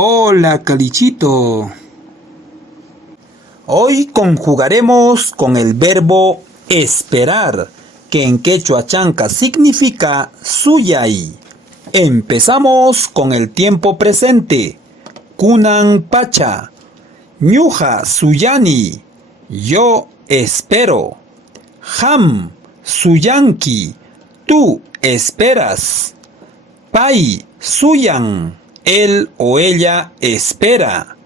Hola, Calichito. Hoy conjugaremos con el verbo esperar, que en quechua chanca significa suyay. Empezamos con el tiempo presente. Kunan pacha. Ñuja suyani. Yo espero. Ham suyanki. Tú esperas. Pai suyan. Él o ella espera.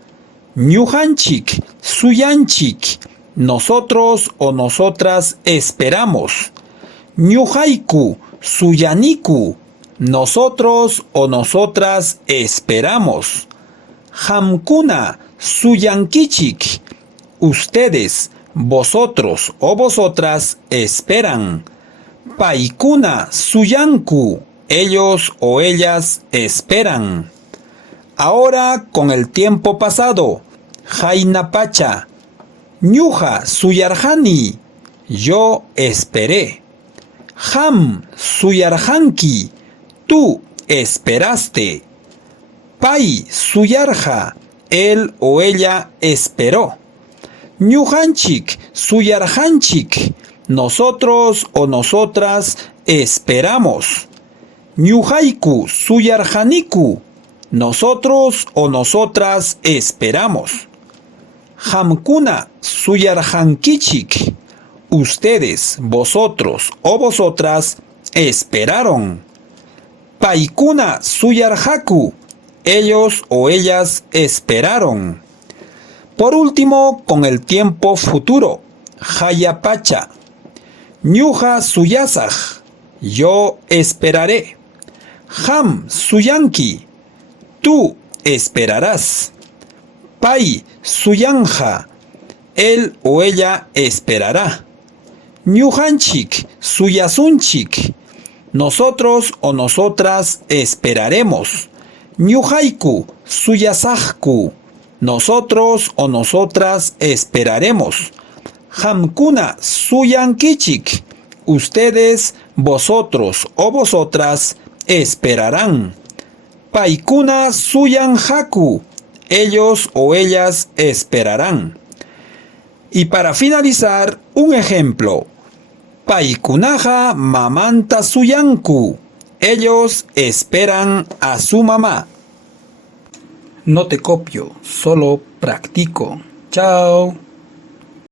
Ñujanchik suyanchik. Nosotros o nosotras esperamos. Ñujaiku suyaniku. Nosotros o nosotras esperamos. Hamkuna suyankichik. Ustedes, vosotros o vosotras esperan. Paikuna suyanku. Ellos o ellas esperan. Ahora con el tiempo pasado. Jainapacha. Ñuja suyarjani. Yo esperé. Ham suyarjanki. Tú esperaste. Pai suyarja. Él o ella esperó. Ñujanchik suyarjanchik. Nosotros o nosotras esperamos. Ñujaiku suyarjaniku. Nosotros o nosotras esperamos. Hamkuna suyarjankichik. Ustedes, vosotros o vosotras esperaron. Paikuna suyarjaku. Ellos o ellas esperaron. Por último, con el tiempo futuro. Jayapacha. Ñuja suyasaj. Yo esperaré. Ham suyanki. Tú esperarás. Pai suyanja. Él o ella esperará. Ñujanchik suyasunchik. Nosotros o nosotras esperaremos. Ñujaiku suyasajku. Nosotros o nosotras esperaremos. Hamkuna suyankichik. Ustedes, vosotros o vosotras esperarán. Paikuna suyanjaku. Ellos o ellas esperarán. Y para finalizar, un ejemplo. Paikunaja mamanta suyanku. Ellos esperan a su mamá. No te copio, solo practico. Chao.